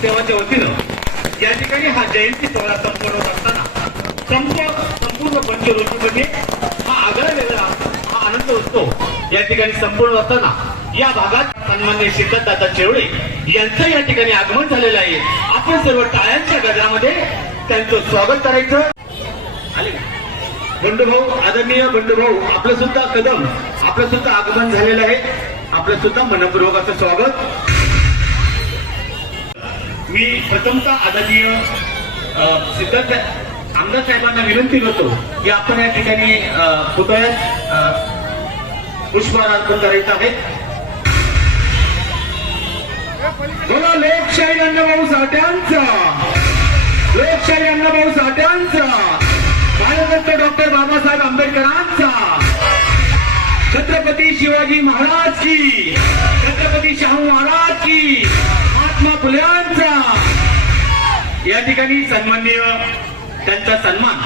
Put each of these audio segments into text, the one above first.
सेवाच्या वतीनं या ठिकाणी हा जयंती सोहळा संपन्न होत असताना संपूर्ण पंचरोशीमध्ये हा आगळा वेगळा हा आनंद उत्सव या ठिकाणी संपूर्ण असताना या भागात सन्मान्य सिद्धदादा चेवळे यांचं या ठिकाणी आगमन झालेलं आहे. आपण सर्व टाळ्यांच्या गजरामध्ये त्यांचं स्वागत करायचं. आले बंडूभाऊ आदरणीय बंडूभाऊ आपलं सुद्धा कदम आपलं सुद्धा आगमन झालेलं आहे. आपलं सुद्धा मनपूर्वक असं स्वागत. मी प्रथमतः आदरणीय सिद्धार्थ आमदार साहेबांना विनंती करतो की आपण या ठिकाणी पुतळ्यात पुष्पहार अर्पण करायचं आहे बोला लोकशाही अण्णाभाऊ साठ्यांचा. लोकशाही अण्णाभाऊ साठ्यांचा. भारतरत्न डॉक्टर बाबासाहेब आंबेडकरांचा. छत्रपती शिवाजी महाराज की छत्रपती शाहू महाराज की. महात्मा फुल्यांचा या ठिकाणी सन्माननीय त्यांचा सन्मान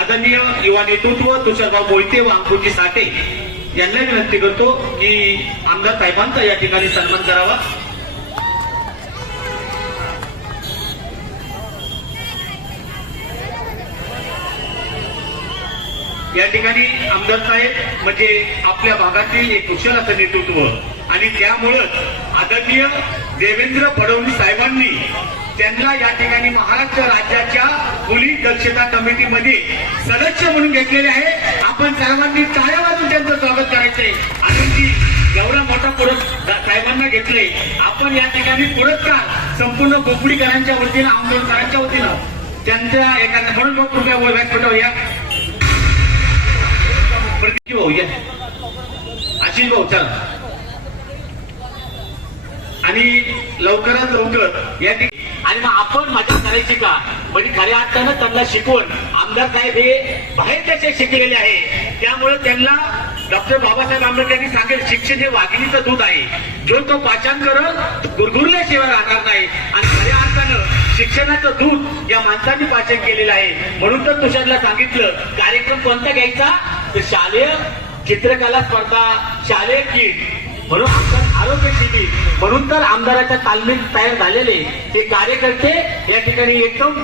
आदरणीय युवा नेतृत्व तुषारभाऊ मोहिते व अंकुजी साठे यांना विनंती करतो की आमदार साहेबांचा या ठिकाणी सन्मान करावा. या ठिकाणी आमदार साहेब म्हणजे आपल्या भागातील एक कुशल असं नेतृत्व आणि त्यामुळंच आदरणीय देवेंद्र फडणवीस साहेबांनी त्यांना या ठिकाणी महाराष्ट्र राज्याच्या पोलीस दक्षता कमिटीमध्ये सदस्य म्हणून घेतलेले आहे. आपण सर्वांनी टाळ्या वाजून त्यांचं स्वागत करायचंय. आणि एवढा मोठा पुरस्कार साहेबांना घेतले आपण या ठिकाणी पुरस्कार संपूर्ण गोपडीकरांच्या वतीनं आंदोलनकारांच्या वतीनं त्यांच्या एखाद्या म्हणून लोक कृपया व्यासपीठावर या प्रतीक भाऊ या. आशिष भाऊ चला. आणि लवकरात लवकर या ठिकाणी आणि मग आपण मजा करायची का? म्हणजे खऱ्या अर्थानं त्यांना शिकवून आमदार साहेब हे बाहेर देशात शिकलेले आहे. त्यामुळे त्यांना डॉक्टर बाबासाहेब आंबेडकरांनी सांगेल शिक्षण हे वाघिणीचं दूध आहे. जो तो पाचन करत गुरगुरल्याशिवाय राहणार नाही. आणि खऱ्या अर्थानं शिक्षणाचं दूध या माणसांनी पाचन केलेलं आहे. म्हणून तर तुषारला सांगितलं कार्यक्रम कोणता घ्यायचा? तर शालेय चित्रकला स्पर्धा शालेय किट म्हणून आमदार आरोग्य शिबिर म्हणून तर आमदाराच्या तालमीत तयार झालेले हे कार्यकर्ते या ठिकाणी एकदम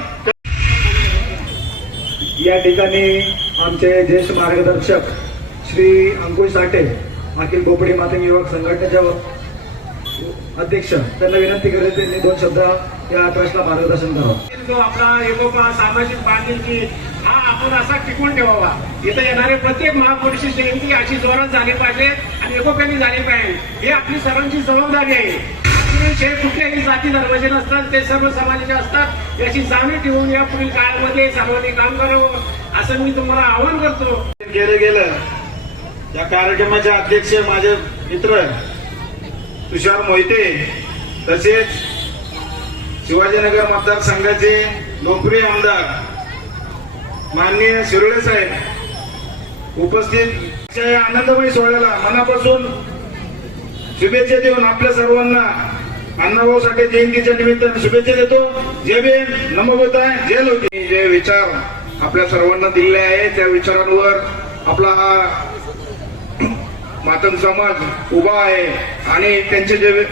या ठिकाणी आमचे ज्येष्ठ मार्गदर्शक श्री अंकुश साठे अखिल बोपडी मातंग युवक संघटनेच्या अध्यक्ष त्यांना विनंती करेल त्यांनी दोन शब्द या ट्रस्टला मार्गदर्शन करावं. जो आपला एकोपा सामाजिक बांधिलकी हा आपण असा टिकून ठेवावा. इथं येणारे प्रत्येक महापुरुषी जयंती अशी जोरात झाली पाहिजे. आणि एकोप्याने झाले पाहिजे. हे आपली सर्वांची जबाबदारी आहे. हे कुठल्याही जाती धर्माचे नसतात ते सर्व समाजाचे असतात. याची जाणीव ठेवून या पुढील काळामध्ये सर्वांनी काम करावं असं मी तुम्हाला आवाहन करतो. केलं गेलं. या कार्यक्रमाचे अध्यक्ष माझे मित्र तुषार मोहिते तसेच शिवाजीनगर मतदारसंघाचे लोकप्रिय आमदार माननीय शिरोळे साहेब उपस्थित या आनंदमय सोहळ्याला मनापासून शुभेच्छा देऊन आपल्या सर्वांना अण्णाभाऊ साठे जयंतीच्या निमित्ताने शुभेच्छा देतो. जय भीम. नमो आहे. जय लोकी. जे विचार आपल्या सर्वांना दिलेले आहे त्या विचारांवर आपला हा मातंग समाज उभा आहे आणि त्यांचे जे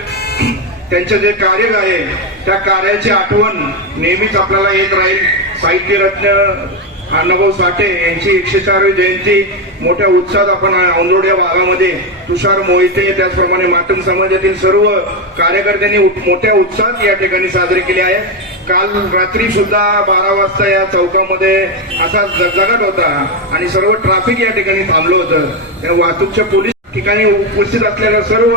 त्यांचे जे कार्य आहे त्या कार्याची आठवण नेहमीच आपल्याला येत राहील. साहित्य रत्न अण्णाभाऊ साठे यांची एकशे चारवी जयंती मोठ्या उत्साहात आपण औंदोड या भागामध्ये तुषार मोहिते त्याचप्रमाणे मातंग समाजातील सर्व कार्यकर्त्यांनी मोठ्या उत्साहात या ठिकाणी साजरी केली आहे. काल रात्री सुद्धा बारा वाजता या चौकामध्ये असा जगजगाट होता आणि सर्व ट्रॅफिक या ठिकाणी थांबलं होतं. वाहतूकच्या पोलीस ठिकाणी उपस्थित असलेल्या सर्व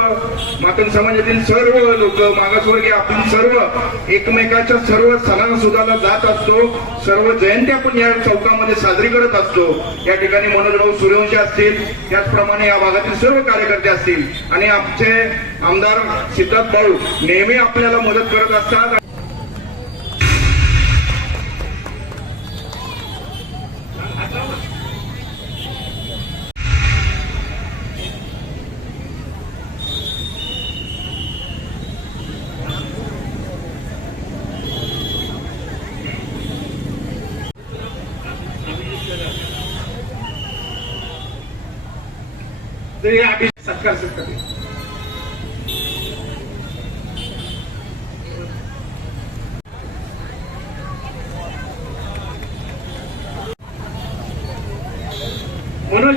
मातंग समाजातील सर्व लोक मागासवर्गीय आपण सर्व एकमेकाच्या सर्व सणासुदाला जात असतो. सर्व जयंती आपण या चौकामध्ये साजरी करत असतो. या ठिकाणी मनोजभाऊ सूर्यवंशी असतील त्याचप्रमाणे या भागातील सर्व कार्यकर्ते असतील. आणि आमचे आमदार सिद्धार्थ भाऊ नेहमी आपल्याला मदत करत असतात.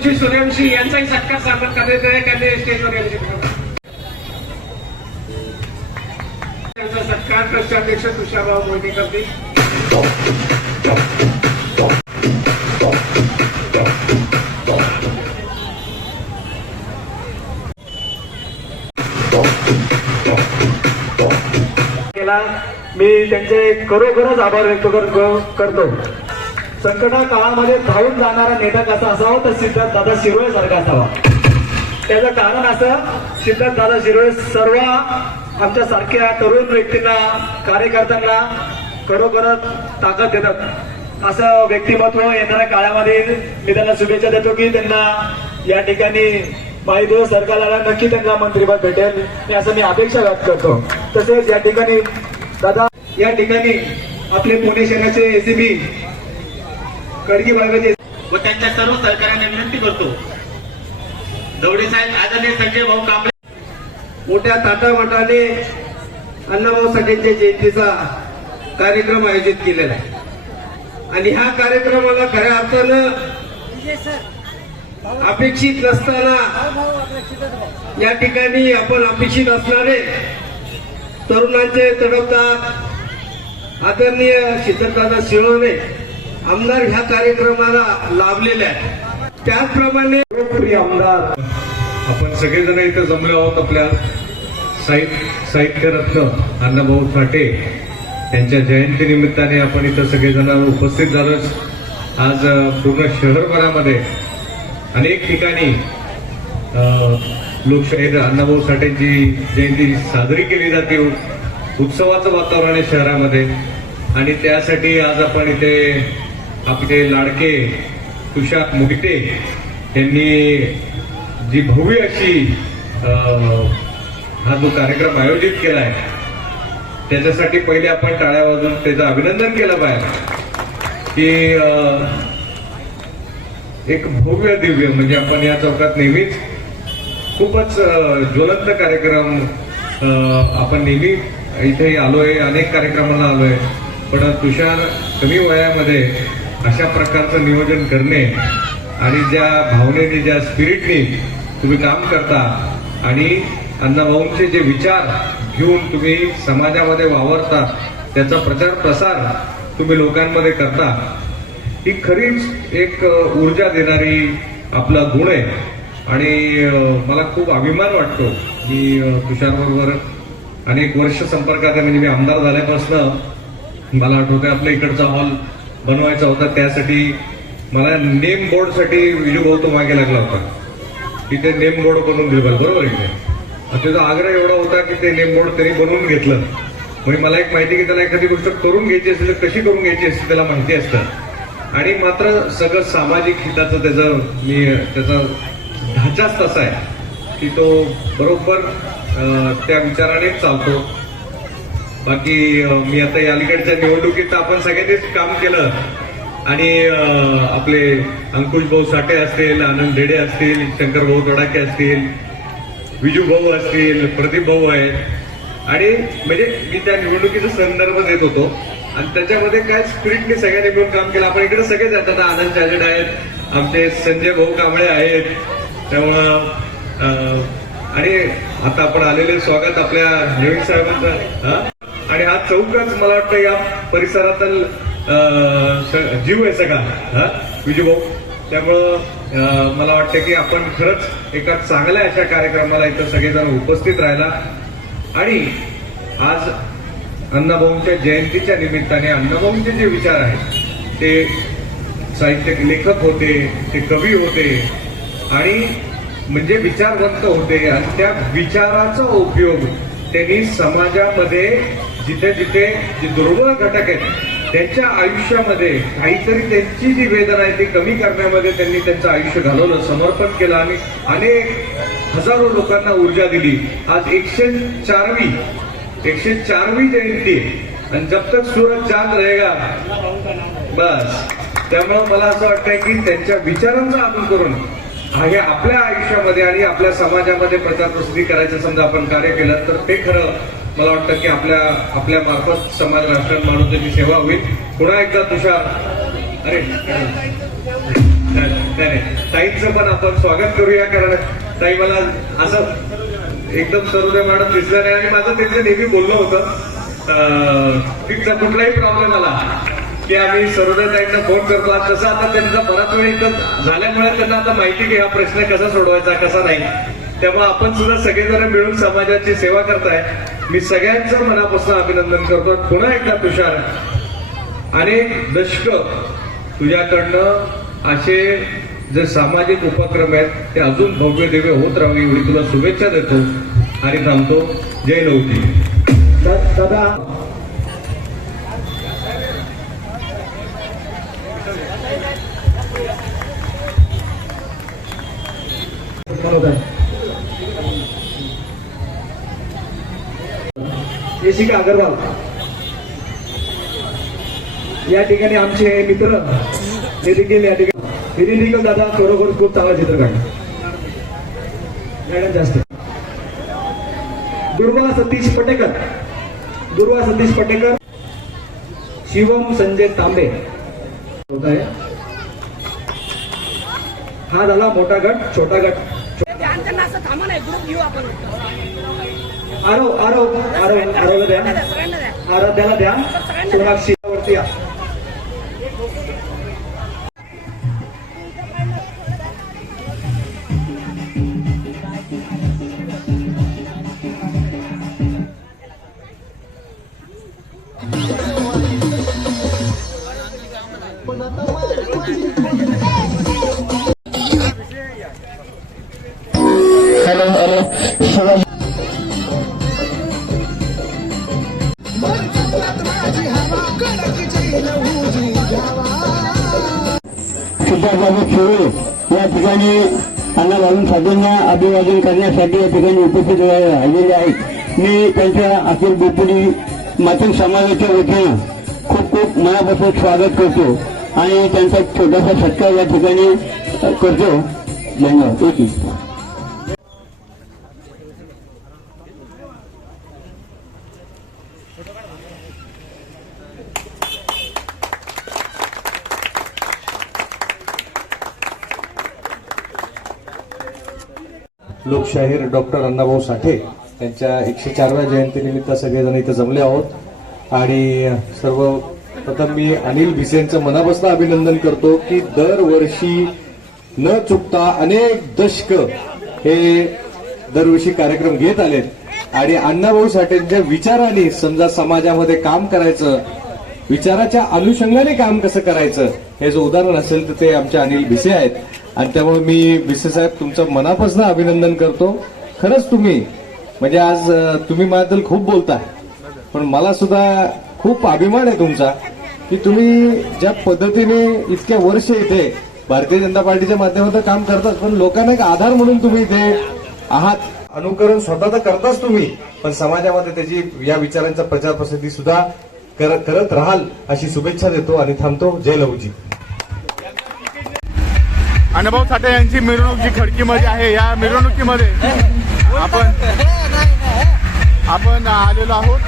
सूर्यवंशी सूर्यवंशी यांचाही सत्कार सादर करण्यात आहे त्यांनी स्टेजवर यायचे सत्कार ट्रस्ट अध्यक्ष तुषारराव मोहिते करतील. मी त्यांचे खरोखरच आभार व्यक्त कर- करतो. संकटा काळामध्ये धावून जाणारा नेता कसा असावा तर सिद्धार्थ दादा शिरोळे सारखा असावा. त्याचं कारण असं सिद्धार्थ दादा शिरोळे सर्व आमच्या सारख्या तरुण व्यक्तींना कार्यकर्त्यांना खरोखरच ताकद देतात. असं व्यक्तिमत्व येणाऱ्या काळामध्ये मी त्यांना शुभेच्छा देतो की त्यांना या ठिकाणी माहिती सरकारला नक्की त्यांना मंत्रिपद भेटेल. मी असं मी अपेक्षा व्यक्त करतो. तसेच या ठिकाणी दादा या ठिकाणी आपले पुणे शहराचे एसीबी खडकी भागाचे व त्यांच्या सर्व सहकार्याने विनंती करतो. दौडे साहेब आदरणीय संजय भाऊ कांबळे. मोठ्या ताटामाटाने अण्णाभाऊ साठेंच्या जयंतीचा कार्यक्रम आयोजित केलेला आहे. आणि ह्या कार्यक्रमाला खऱ्या अर्थानं अपेक्षित नसताना या ठिकाणी आपण अपेक्षित असणारे तरुणांचे तडफदार आदरणीय सिद्धदादा शिरोळे आमदार ह्या कार्यक्रमाला लाभलेले आहेत. त्याचप्रमाणे लोकप्रिय आमदार. आपण सगळेजण इथं जमलो आहोत आपल्या साहित्य साहित्य रत्न अण्णाभाऊ साठे. यांच्या जयंती निमित्ताने आपण इथं सगळेजण उपस्थित झालोच आज पूर्ण शहरभरामध्ये अनेक ठिकाणी अ, लोकशाहीर अण्णाभाऊ साठेंची जयंती साजरी केली जाते उत्सवाचं वातावरण आहे शहरामध्ये. आणि त्यासाठी आज आपण इथे आपले लाडके तुषार मोहिते यांनी जी भव्य अशी हा जो कार्यक्रम आयोजित केला आहे त्याच्यासाठी पहिले आपण टाळ्या वाजून त्याचं अभिनंदन केलं पाहिजे. की एक भव्य दिव्य म्हणजे आपण या चौकात नेहमीच खूपच ज्वलंत कार्यक्रम आपण नेहमी इथे आलोय अनेक कार्यक्रमाला आलोय. पण तुषार कमी वयामध्ये अशा प्रकारचं नियोजन करणे आणि ज्या भावनेने ज्या स्पिरिटने तुम्ही काम करता आणि अण्णाभाऊंचे जे विचार घेऊन तुम्ही समाजामध्ये वावरता त्याचा प्रचार प्रसार तुम्ही लोकांमध्ये करता ही खरीच एक ऊर्जा देणारी आपला गुण आहे. आणि मला खूप अभिमान वाटतो मी तुषारबरोबर अनेक वर्ष संपर्कात आहे. म्हणजे मी आमदार झाल्यापासून मला आठवतं आपल्या इकडचा हॉल बनवायचा होता त्यासाठी मला नेम बोर्डसाठी विजू भाऊ तो मागे लागला होता. तिथे नेम बोर्ड बनवून दिलं बरोबर आहे त्याचा आग्रह एवढा होता की ते नेम बोर्ड त्यांनी बनवून घेतलं. म्हणजे मला एक माहिती की त्याला एखादी गोष्ट करून घ्यायची असेल तर कशी करून घ्यायची असते त्याला माहिती असतं. आणि मात्र सगळं सामाजिक हिताचं त्याचं मी त्याचा ढाचाच तसा आहे की तो बरोबर त्या विचाराने चालतो. बाकी मी आता या अलीकडच्या निवडणुकीत आपण सगळ्यांनीच काम केलं. आणि आपले अंकुश भाऊ साठे असतील आनंद ढेडे असतील शंकर भाऊ तडाके असतील विजू भाऊ असतील प्रदीप भाऊ आहेत. आणि म्हणजे मी त्या निवडणुकीचा संदर्भ देत होतो. आणि त्याच्यामध्ये काय स्पिरिटने सगळ्यांनी मिळून काम केलं? आपण इकडे सगळेच आता आनंद चाजड आहेत. आमचे संजय भाऊ कांबळे आहेत. त्यामुळं आणि आता आपण आलेले स्वागत आपल्या नवीन साहेबांचं हा? आणि हा चौकच मला वाटतं या परिसरातील जीव आहे सगळा. हा? विजू भाऊ त्यामुळं मला वाटतं की आपण खरंच एका चांगल्या अशा कार्यक्रमाला इथं सगळेजण उपस्थित राहिला. आणि आज अण्णाभाऊंच्या जयंतीच्या निमित्ताने अण्णाभाऊंचे जे विचार आहेत ते साहित्य लेखक होते ते कवी होते आणि म्हणजे विचारवंत होते आणि त्या विचाराचा उपयोग त्यांनी समाजामध्ये जिथे जिथे जे दुर्बळ घटक आहेत त्यांच्या आयुष्यामध्ये काहीतरी त्यांची जी वेदना आहे ती कमी करण्यामध्ये त्यांनी त्यांचं आयुष्य घालवलं समर्पण केलं. आणि अनेक हजारो लोकांना ऊर्जा दिली. आज एकशे चारवी एकशे चारवी जयंती आणि जब तक सूरज चांद रहेगा बस. त्यामुळे मला असं वाटतंय की त्यांच्या विचारांचा आदर करून हे आपल्या आयुष्यामध्ये आणि आपल्या समाजामध्ये प्रचार प्रसिद्धी करायचं समजा आपण कार्य केलं तर ते खरं मला वाटतं की आपल्या आपल्या मार्फत समाज राष्ट्र माणूसाची सेवा होईल. पुन्हा एकदा तुषार. अरे ताईंचं पण आपण स्वागत करूया कारण ताई मला असं एकदम सर्वोदय मॅडम दिसलं नाही आणि माझं त्यांचं नेहमी बोलणं होतं. तिथचा कुठलाही प्रॉब्लेम आला की आम्ही सर्वोदय ताईंना फोन करतो. तसं आता त्यांचा बराच वेळ इथं झाल्यामुळे त्यांना आता माहिती की हा प्रश्न कसा सोडवायचा कसा नाही. त्यामुळे आपण सुद्धा सगळेजण मिळून समाजाची सेवा करताय. मी सगळ्यांचं मनापासून अभिनंदन करतो पुन्हा एकदा तुषार अनेक दशक तुझ्याकडनं असे जे सामाजिक उपक्रम आहेत ते अजून भव्य दिव्य होत राहावी एवढी तुला शुभेच्छा देतो आणि थांबतो जय लवती दादा मनोज आहे. येशिका अगरवाल या ठिकाणी आमचे मित्र हे देखील या ठिकाणी हे देखील दादा खरोखर खूप चांगला चित्र काढला जास्त. दुर्वा सतीश पटेकर. दुर्वा सतीश पटेकर. शिवम संजय तांबे. होत आहे. हा झाला मोठा गट छोटा गट. त्यांना असं थांबा नाही ग्रुप घेऊ आपण. आरव आरव आरव आरवला द्या सगळ्यांना आराध्याला द्या सोनाक्षी वरती या करण्यासाठी या ठिकाणी उपस्थित राहिलेले आहेत. मी त्यांच्या अखिल बोपुडी मातृ समाजाच्या वतीनं खूप खूप मनापासून स्वागत करतो आणि त्यांचा छोटासा सत्कार या ठिकाणी करतो. धन्यवाद. लोकशाहीर डॉक्टर अण्णाभाऊ साठे त्यांच्या एकशे चारव्या जयंतीनिमित्त सगळेजण इथं जमले आहोत. आणि सर्व प्रथम मी अनिल भिसेंचं मनापासून अभिनंदन करतो की दरवर्षी न चुकता अनेक दशक हे दरवर्षी कार्यक्रम घेत आलेत. आणि अण्णाभाऊ साठेंच्या विचाराने समजा समाजामध्ये काम करायचं विचाराच्या अनुषंगाने काम कसं करायचं हे जो उदाहरण असेल तर ते आमचे अनिल भिसे आहेत. आणि त्यामुळे मी भिसे साहेब तुमचं मनापासून अभिनंदन करतो. खरंच तुम्ही म्हणजे आज तुम्ही माझ्याबद्दल खूप बोलताय. पण मला सुद्धा खूप अभिमान आहे तुमचा की तुम्ही ज्या पद्धतीने इतक्या वर्ष इथे भारतीय जनता पार्टीच्या माध्यमातून काम करतात पण लोकांना एक आधार म्हणून तुम्ही इथे आहात. अनुकरण स्वतः तर करताच तुम्ही पण समाजामध्ये त्याची या विचारांचा प्रचार प्रसिद्धी सुद्धा करत राहाल अशी शुभेच्छा देतो आणि थांबतो. जय लवजी अनुभव साठे यांची मिरवणूक जी खडकीमध्ये आहे. या मिरवणुकीमध्ये आपण आपण आलेलो आहोत.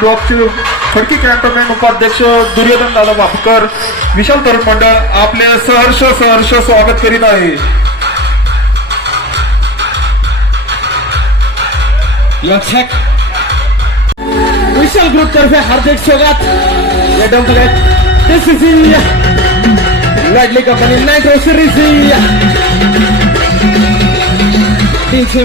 ब्लॉकचे खडकी कॅन्टोन्मेंट उपाध्यक्ष दुर्योधन दादा वापकर विशाल तरुण मंडळ आपले सहर्ष सहर्ष स्वागत करीत आहे. विशाल ग्रुप तर्फे हार्दिक स्वागत. या doctor this is Ladli company night series तीनशे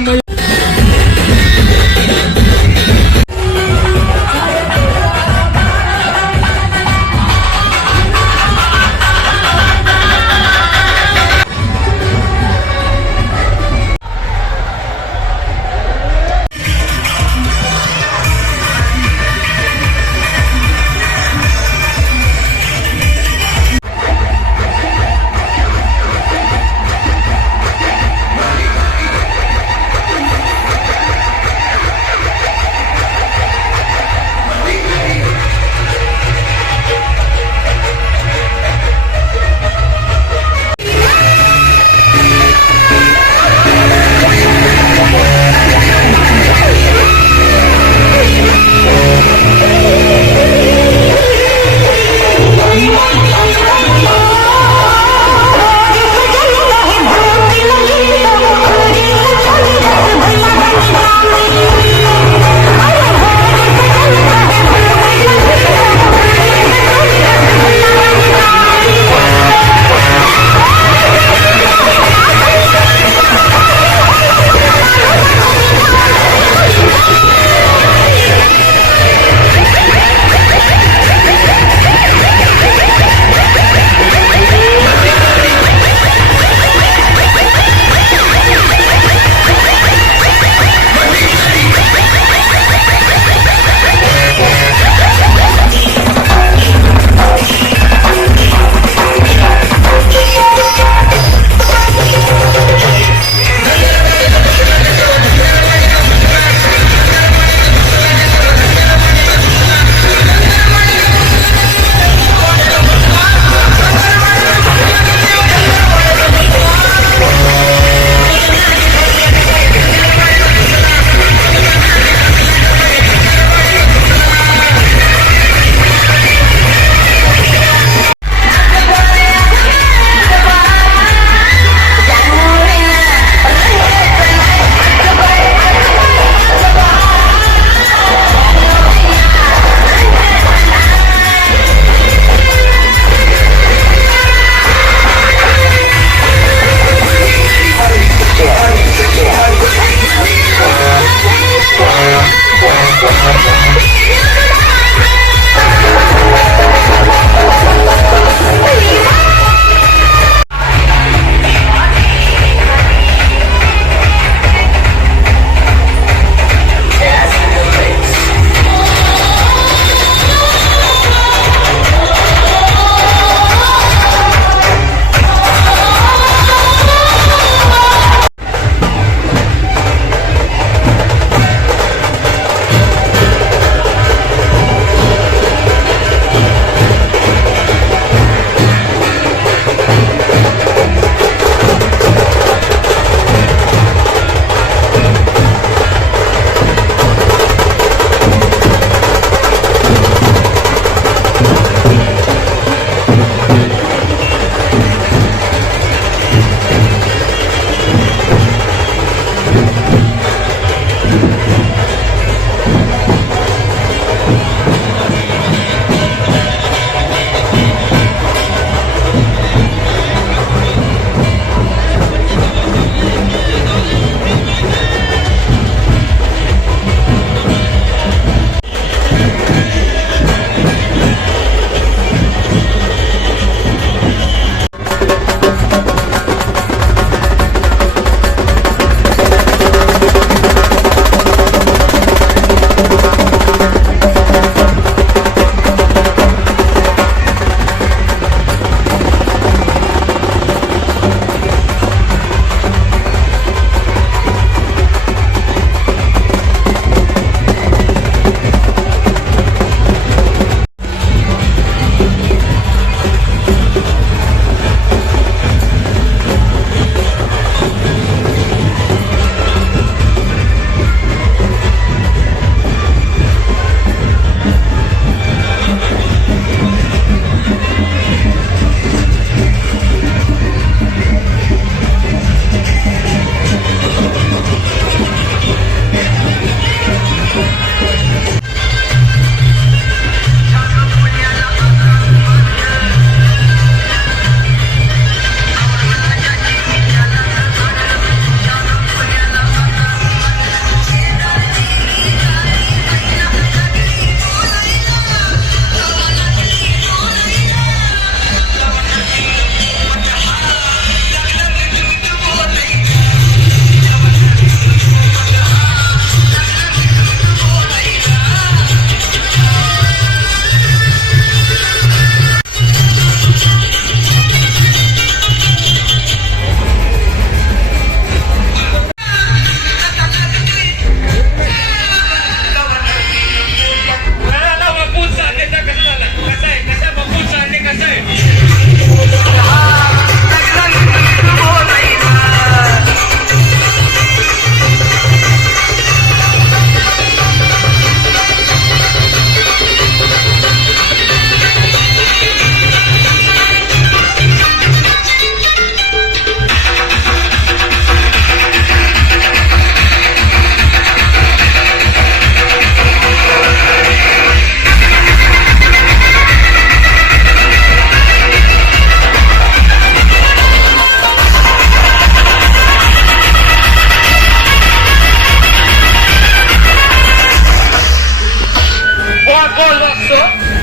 Golazo